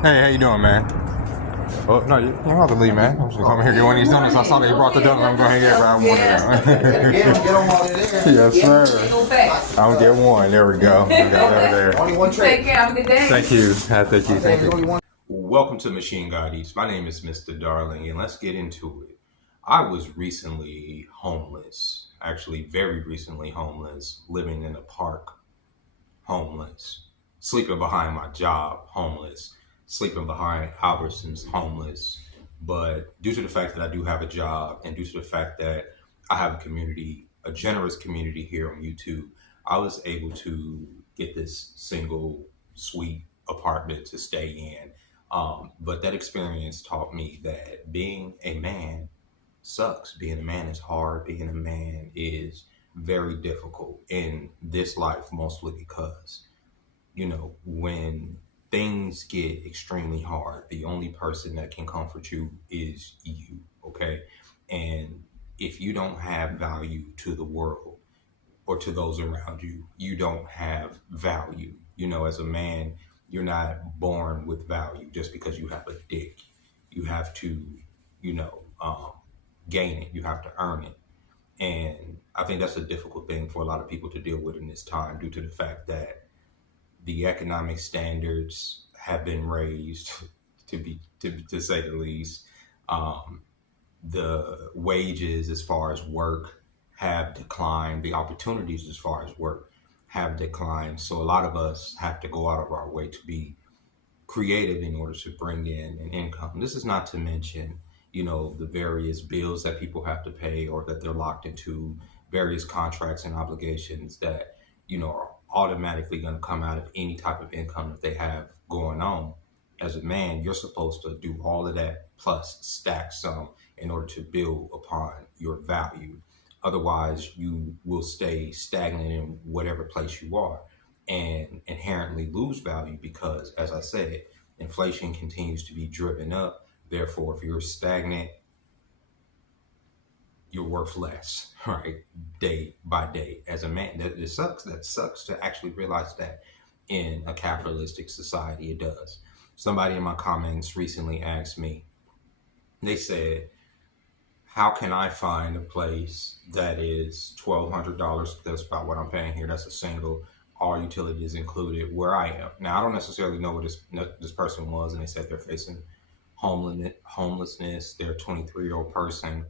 Hey, how you doing, man? Oh, no, you don't have to leave, man. I'm just gonna come here and get one of these donuts. I saw they brought the donuts. I'm going to grab one of them. Get them while they're there. Yes, sir. I'm gonna get one. There we go. There. Only one trade. Take care. Have a good day. Thank you. Thank you. Welcome to Machine God Eats. My name is Mr. Darling, and let's get into it. I was recently homeless, actually very recently homeless, living in a park, homeless, sleeping behind my job, homeless, sleeping behind Albertsons, homeless. But due to the fact that I do have a job and due to the fact that I have a community, a generous community here on YouTube, I was able to get this single suite apartment to stay in. But that experience taught me that being a man sucks. Being a man is hard. Being a man is very difficult in this life, mostly because, when things get extremely hard, the only person that can comfort you is you, okay? And if you don't have value to the world or to those around you, you don't have value. As a man, you're not born with value just because you have a dick. You have to, gain it. You have to earn it. And I think that's a difficult thing for a lot of people to deal with in this time due to the fact that the economic standards have been raised to say the least. The wages as far as work have declined. The opportunities as far as work have declined. So a lot of us have to go out of our way to be creative in order to bring in an income. This is not to mention, the various bills that people have to pay or that they're locked into, various contracts and obligations that, are automatically going to come out of any type of income that they have going on. As a man, you're supposed to do all of that plus stack some in order to build upon your value. Otherwise, you will stay stagnant in whatever place you are and inherently lose value because, as I said, inflation continues to be driven up. Therefore, if you're stagnant, you're worth less, right? Day by day. As a man, that sucks. That sucks to actually realize that in a capitalistic society, it does. Somebody in my comments recently asked me, they said, how can I find a place that is $1,200? That's about what I'm paying here. That's a single, all utilities included, where I am. Now, I don't necessarily know what this person was, and they said they're facing homelessness. They're a 23-year-old person.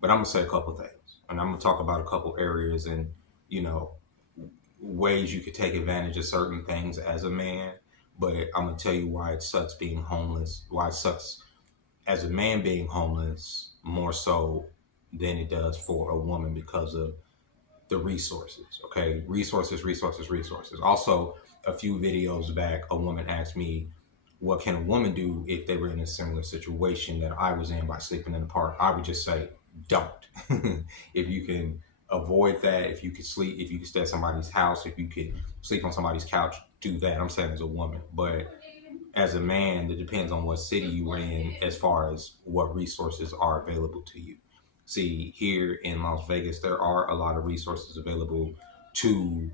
But I'm going to say a couple things, and I'm going to talk about a couple areas and, ways you could take advantage of certain things as a man. But I'm going to tell you why it sucks being homeless, why it sucks as a man being homeless more so than it does for a woman because of the resources, okay? Resources. Also, a few videos back, a woman asked me, what can a woman do if they were in a similar situation that I was in by sleeping in the park? I would just say, don't. If you can avoid that, if you could stay at somebody's house, if you could sleep on somebody's couch, do that. I'm saying as a woman. But as a man, it depends on what city you are in as far as what resources are available to you. See, here in Las Vegas, there are a lot of resources available to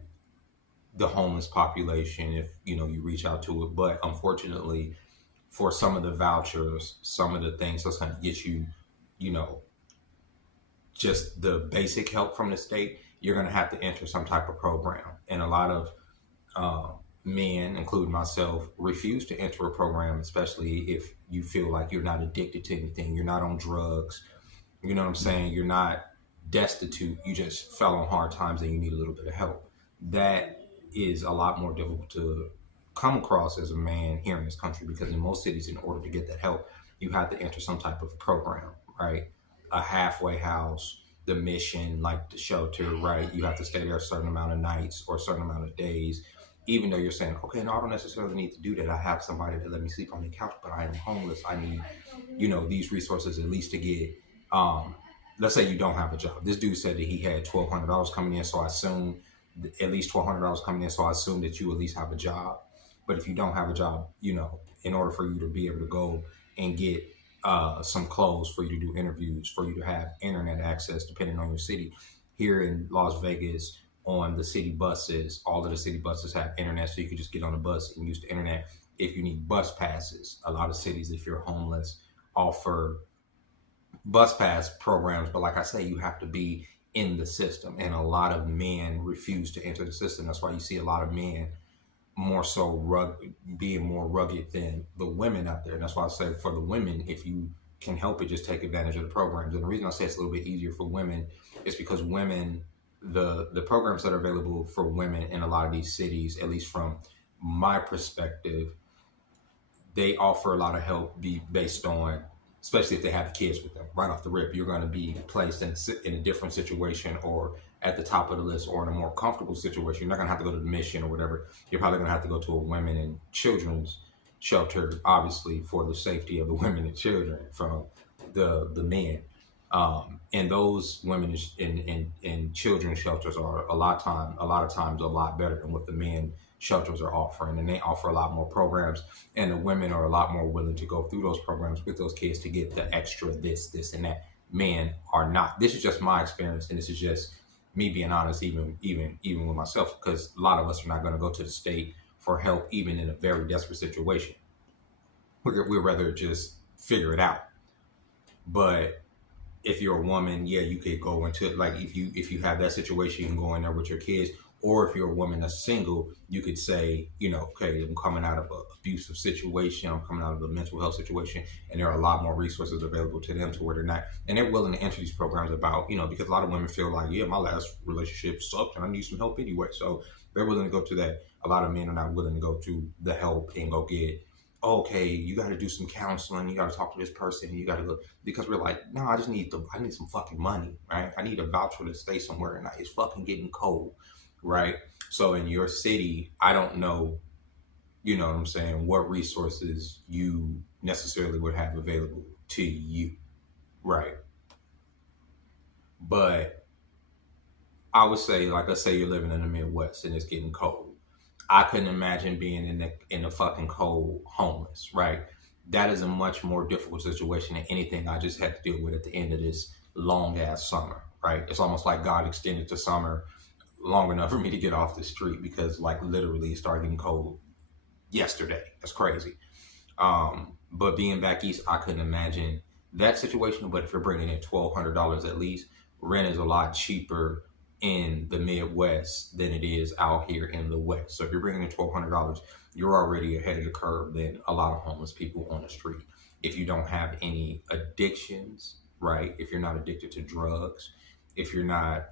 the homeless population if, you reach out to it. But unfortunately, for some of the vouchers, some of the things that's going to get you, just the basic help from the state, you're going to have to enter some type of program. And a lot of men, including myself, refuse to enter a program, especially if you feel like you're not addicted to anything, you're not on drugs, you know what I'm saying? You're not destitute, you just fell on hard times and you need a little bit of help. That is a lot more difficult to come across as a man here in this country because in most cities, in order to get that help, you have to enter some type of program, right? A halfway house, the mission, like the shelter, right? You have to stay there a certain amount of nights or a certain amount of days, even though you're saying, okay, no, I don't necessarily need to do that. I have somebody that let me sleep on the couch, but I am homeless. I need, these resources at least to get, let's say you don't have a job. This dude said that he had $1,200 coming in, so I assume at least $1,200 coming in, so I assume that you at least have a job. But if you don't have a job, in order for you to be able to go and get some clothes, for you to do interviews, for you to have internet access, depending on your city. Here in Las Vegas, on the city buses, all of the city buses have internet, so you can just get on the bus and use the internet. if you need bus passes, a lot of cities, if you're homeless, offer bus pass programs. But like I say, you have to be in the system. And a lot of men refuse to enter the system. That's why you see a lot of men more so being more rugged than the women out there. And that's why I say for the women, if you can help it, just take advantage of the programs. And the reason I say it's a little bit easier for women is because women, the programs that are available for women in a lot of these cities, at least from my perspective, they offer a lot of help based on, especially if they have kids with them. Right off the rip, you're going to be placed in a different situation, or at the top of the list, or in a more comfortable situation. You're not going to have to go to the mission or whatever. You're probably going to have to go to a women and children's shelter, obviously for the safety of the women and children from the men. And those women in children's shelters are a lot of times a lot better than what the men shelters are offering, and they offer a lot more programs, and the women are a lot more willing to go through those programs with those kids to get the extra this and that. Men are not. This is just my experience, and this is just me being honest, even with myself, because a lot of us are not going to go to the state for help, even in a very desperate situation. We'd rather just figure it out. But if you're a woman, yeah, you could go into, like, if you have that situation, you can go in there with your kids. Or if you're a woman that's single, you could say, okay, I'm coming out of an abusive situation, I'm coming out of a mental health situation, and there are a lot more resources available to them to where they're not, and they're willing to enter these programs about, because a lot of women feel like, yeah, my last relationship sucked and I need some help anyway. So they're willing to go to that. A lot of men are not willing to go to the help and go get, okay, you got to do some counseling, you got to talk to this person, you got to go, because we're like, no, I need some fucking money, right? I need a voucher to stay somewhere, and it's fucking getting cold. Right. So in your city, I don't know, you know what I'm saying, what resources you necessarily would have available to you. Right. But I would say, like, let's say you're living in the Midwest and it's getting cold. I couldn't imagine being in the fucking cold homeless. Right. That is a much more difficult situation than anything I just had to deal with at the end of this long ass summer. Right. It's almost like God extended the summer long enough for me to get off the street, because, like, literally it started getting cold yesterday. That's crazy. But being back east, I couldn't imagine that situation. But if you're bringing in $1,200 at least, rent is a lot cheaper in the Midwest than it is out here in the West. So if you're bringing in $1,200, you're already ahead of the curve than a lot of homeless people on the street. If you don't have any addictions, right? If you're not addicted to drugs, if you're not,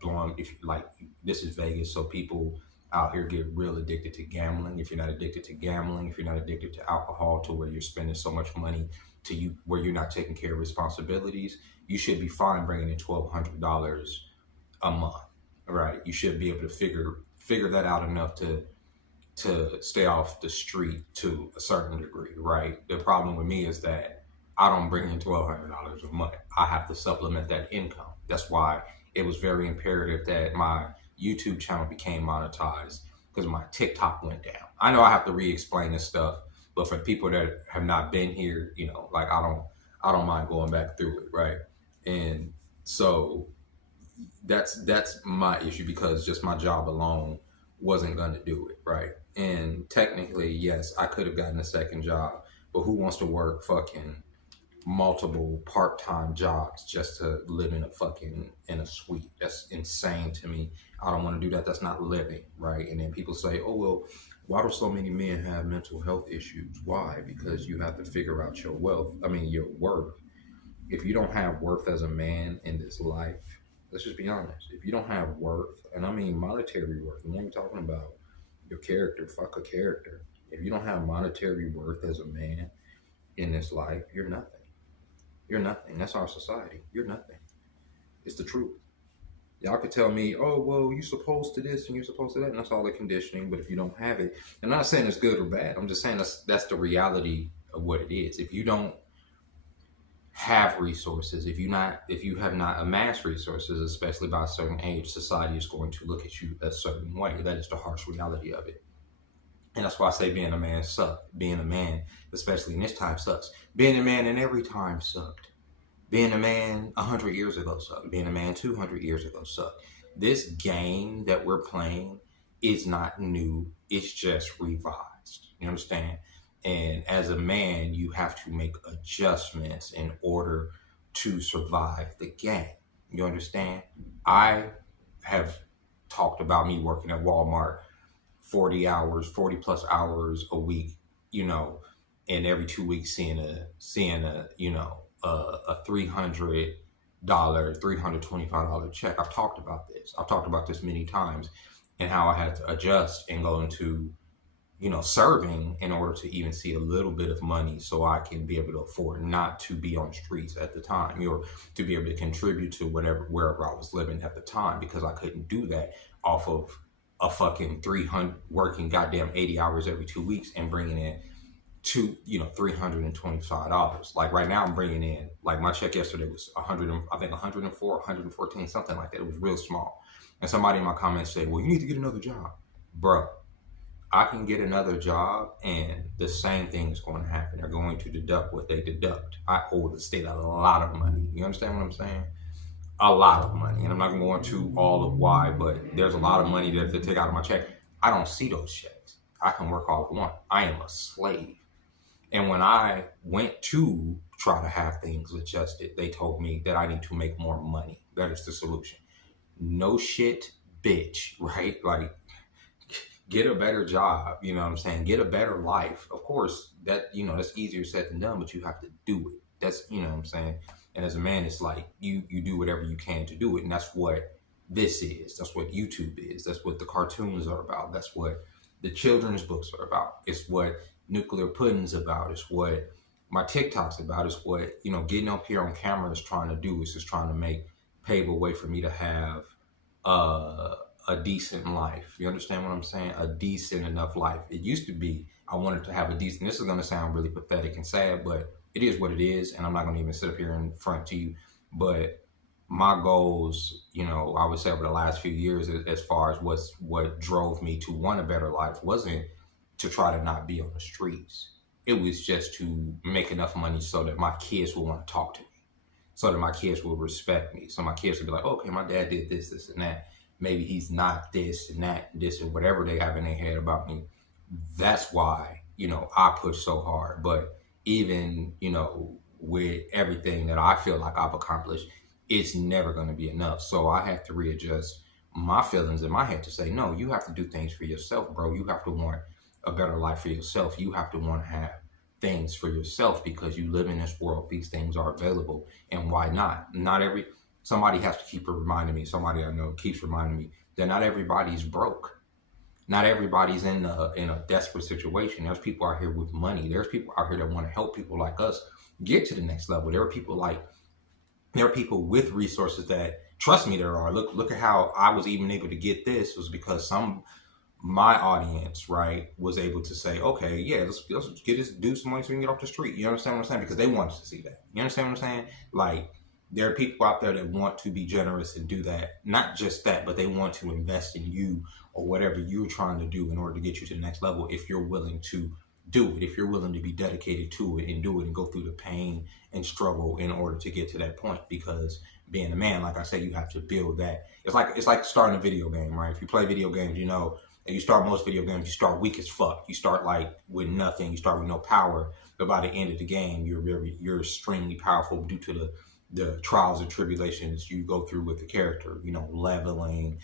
blowing, if like, this is Vegas, so people out here get real addicted to gambling. If you're not addicted to gambling, if you're not addicted to alcohol, to where you're spending so much money where you're not taking care of responsibilities, you should be fine bringing in $1,200 a month, right? You should be able to figure that out enough to stay off the street to a certain degree, right? The problem with me is that I don't bring in $1,200 a month. I have to supplement that income. That's why it was very imperative that my YouTube channel became monetized, because my TikTok went down. I know I have to re-explain this stuff, but for people that have not been here, like, I don't mind going back through it, right? And so that's my issue, because just my job alone wasn't going to do it, right? And technically, yes, I could have gotten a second job, but who wants to work fucking multiple part-time jobs just to live in a suite? That's insane to me. I don't want to do that. That's not living, right? And then people say, oh, well, why do so many men have mental health issues? Why? Because you have to figure out your worth. If you don't have worth as a man in this life, let's just be honest. If you don't have worth, and I mean monetary worth, and when we're talking about your character, fuck a character. If you don't have monetary worth as a man in this life, you're nothing. You're nothing. That's our society. You're nothing. It's the truth. Y'all could tell me, oh, well, you're supposed to this and you're supposed to that, and that's all the conditioning. But if you don't have it, I'm not saying it's good or bad. I'm just saying that's the reality of what it is. If you don't have resources, if you have not amassed resources, especially by a certain age, society is going to look at you a certain way. That is the harsh reality of it. And that's why I say being a man sucks. Being a man, especially in this time, sucks. Being a man in every time sucked. Being a man 100 years ago sucked. Being a man 200 years ago sucked. This game that we're playing is not new. It's just revised. You understand? And as a man, you have to make adjustments in order to survive the game. You understand? I have talked about me working at Walmart 40 hours, 40 plus hours a week, you know, and every 2 weeks seeing a a $300, $325 check. I've talked about this. I've talked about this many times and how I had to adjust and go into, serving in order to even see a little bit of money so I can be able to afford not to be on the streets at the time, or to be able to contribute to wherever I was living at the time, because I couldn't do that off of a fucking 300, working goddamn 80 hours every 2 weeks and bringing in $325. Like right now I'm bringing in, like my check yesterday was 100, I think 104, 114, something like that. It was real small. And somebody in my comments said, well, you need to get another job. Bro, I can get another job and the same thing is going to happen. They're going to deduct what they deduct. I owe the state a lot of money. You understand what I'm saying? A lot of money. And I'm not going to go into all of why, but there's a lot of money that they take out of my check. I don't see those checks. I can work all I want. I am a slave. And when I went to try to have things adjusted, they told me that I need to make more money. That is the solution. No shit, bitch, right? Like, get a better job, you know what I'm saying? Get a better life. Of course, that's easier said than done, but you have to do it. That's, you know what I'm saying? And as a man, it's like you do whatever you can to do it. And that's what this is. That's what YouTube is. That's what the cartoons are about. That's what the children's books are about. It's what Nuclear Pudding's about. It's what my TikTok's about. It's what, getting up here on camera is trying to do. It's just trying to pave a way for me to have a decent life. You understand what I'm saying? A decent enough life. It used to be I wanted to have a decent, this is going to sound really pathetic and sad, but it is what it is. And I'm not going to even sit up here in front to you. But my goals, I would say over the last few years, as far as what drove me to want a better life, wasn't to try to not be on the streets. It was just to make enough money so that my kids will want to talk to me, so that my kids will respect me. So my kids will be like, okay, my dad did this, this, and that. Maybe he's not this and that, this and whatever they have in their head about me. That's why, I push so hard. But even, with everything that I feel like I've accomplished, it's never going to be enough. So I have to readjust my feelings in my head to say, no, you have to do things for yourself, bro. You have to want a better life for yourself. You have to want to have things for yourself because you live in this world. These things are available. And why not? Somebody has to keep reminding me, somebody I know keeps reminding me that not everybody's broke. Not everybody's in a desperate situation. There's people out here with money. There's people out here that want to help people like us get to the next level. There are people with resources that, trust me, there are. Look at how I was even able to get this was because my audience, right, was able to say, okay, yeah, let's get this dude some money so we can get off the street. You understand what I'm saying? Because they wanted to see that. You understand what I'm saying? Like, there are people out there that want to be generous and do that. Not just that, but they want to invest in you or whatever you're trying to do in order to get you to the next level if you're willing to do it, if you're willing to be dedicated to it and do it and go through the pain and struggle in order to get to that point. Because being a man, like I said, you have to build that. It's like starting a video game, right? If you play video games, and you start most video games, you start weak as fuck. You start like with nothing. You start with no power. But by the end of the game, you're extremely powerful due to the trials and tribulations you go through with the character, leveling,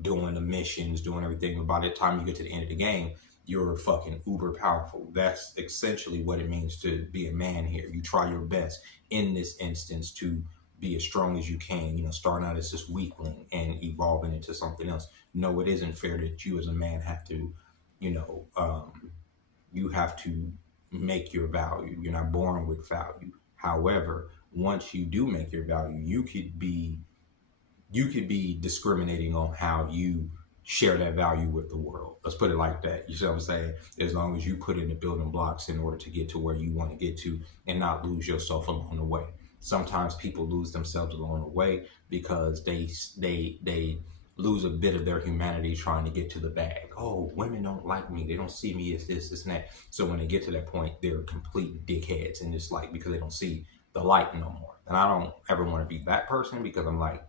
doing the missions, doing everything. But by the time you get to the end of the game, you're fucking uber powerful. That's essentially what it means to be a man here. You try your best in this instance to be as strong as you can, starting out as this weakling and evolving into something else. No, it isn't fair that you as a man have to, you have to make your value. You're not born with value. However, once you do make your value, you could be discriminating on how you share that value with the world. Let's put it like that. You see what I'm saying? As long as you put in the building blocks in order to get to where you want to get to and not lose yourself along the way. Sometimes people lose themselves along the way because they lose a bit of their humanity trying to get to the bag. Oh, women don't like me. They don't see me as this and that. So when they get to that point, they're complete dickheads. And it's like, because they don't see the light no more. And I don't ever want to be that person because I'm like,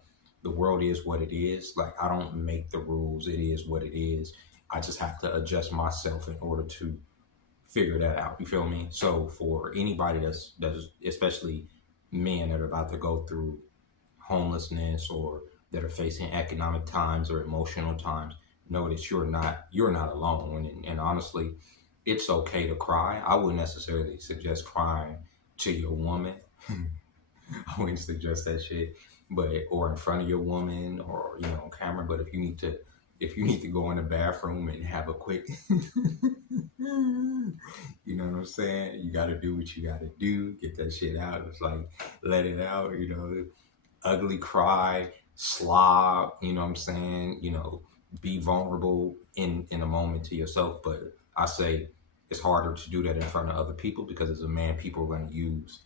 the world is what it is. Like, I don't make the rules. It is what it is. I just have to adjust myself in order to figure that out. You feel me? So for anybody that's especially men that are about to go through homelessness or that are facing economic times or emotional times, know that you're not alone. And honestly, it's okay to cry. I wouldn't necessarily suggest crying to your woman. I wouldn't suggest that shit, but or in front of your woman or on camera. But if you need to go in the bathroom and have a quick, you know what I'm saying? You got to do what you got to do. Get that shit out. It's like let it out. Ugly cry, slob. You know what I'm saying? Be vulnerable in a moment to yourself. But I say it's harder to do that in front of other people because as a man, people are going to use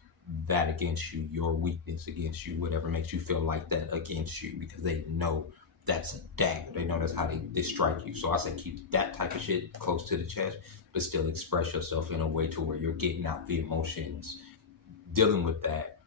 that against you, your weakness against you, whatever makes you feel like that against you, because they know that's a dagger. They know that's how they strike you. So I say keep that type of shit close to the chest, but still express yourself in a way to where you're getting out the emotions, dealing with that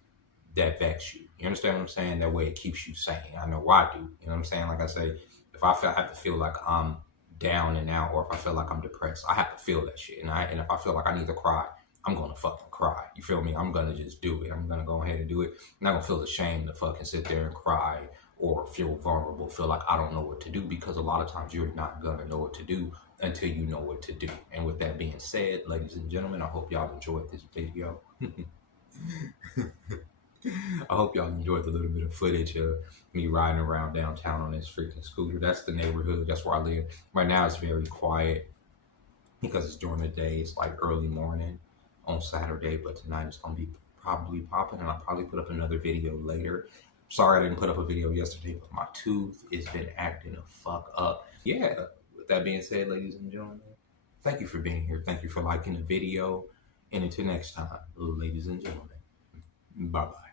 vex you. You understand what I'm saying? That way it keeps you sane. I know I do. You know what I'm saying? Like I say, if I have to feel like I'm down and out, or if I feel like I'm depressed, I have to feel that shit. And if I feel like I need to cry, I'm gonna fucking cry. You feel me? I'm gonna just do it. I'm gonna go ahead and do it. I'm not gonna feel ashamed to fucking sit there and cry or feel vulnerable, feel like I don't know what to do, because a lot of times you're not gonna know what to do until you know what to do. And with that being said, ladies and gentlemen, I hope y'all enjoyed this video. I hope y'all enjoyed the little bit of footage of me riding around downtown on this freaking scooter. That's the neighborhood. That's where I live. Right now it's very quiet because it's during the day. It's like early morning on Saturday, but tonight it's going to be probably popping, and I'll probably put up another video later. Sorry I didn't put up a video yesterday, but my tooth has been acting the fuck up. Yeah, with that being said, ladies and gentlemen, thank you for being here. Thank you for liking the video. And until next time, ladies and gentlemen, bye-bye.